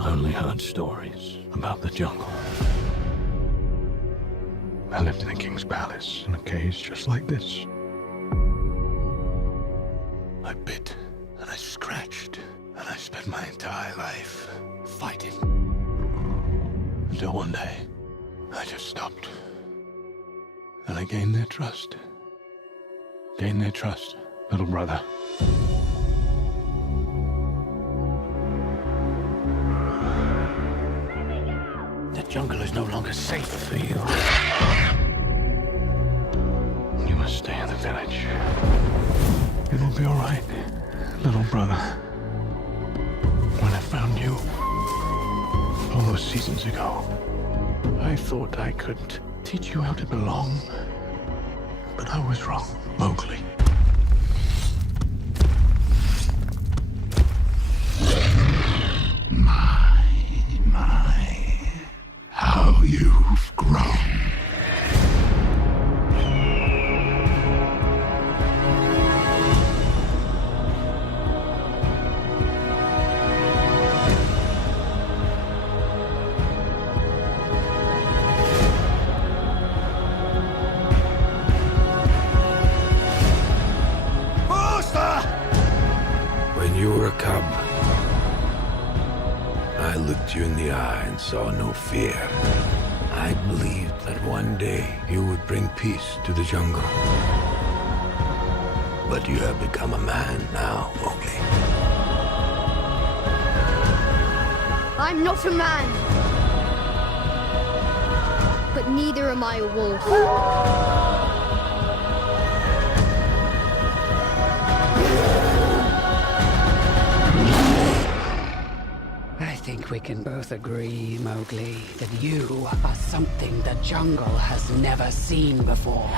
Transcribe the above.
I only heard stories about the jungle. I lived in a king's palace in a cage just like this. I bit and I scratched and I spent my entire life fighting. Until one day, I just stopped. And I gained their trust. Gained their trust, little brother. The jungle is no longer safe for you. You must stay in the village. It'll be all right, little brother. When I found you, all those seasons ago, I thought I could teach you how to belong. But I was wrong, Mowgli. My, how you've grown. When you were a cub, I looked you in the eye and saw no fear. I believed that one day you would bring peace to the jungle. But you have become a man now, Mogli. I'm not a man. But neither am I a wolf. I think we can both agree, Mowgli, that you are something the jungle has never seen before.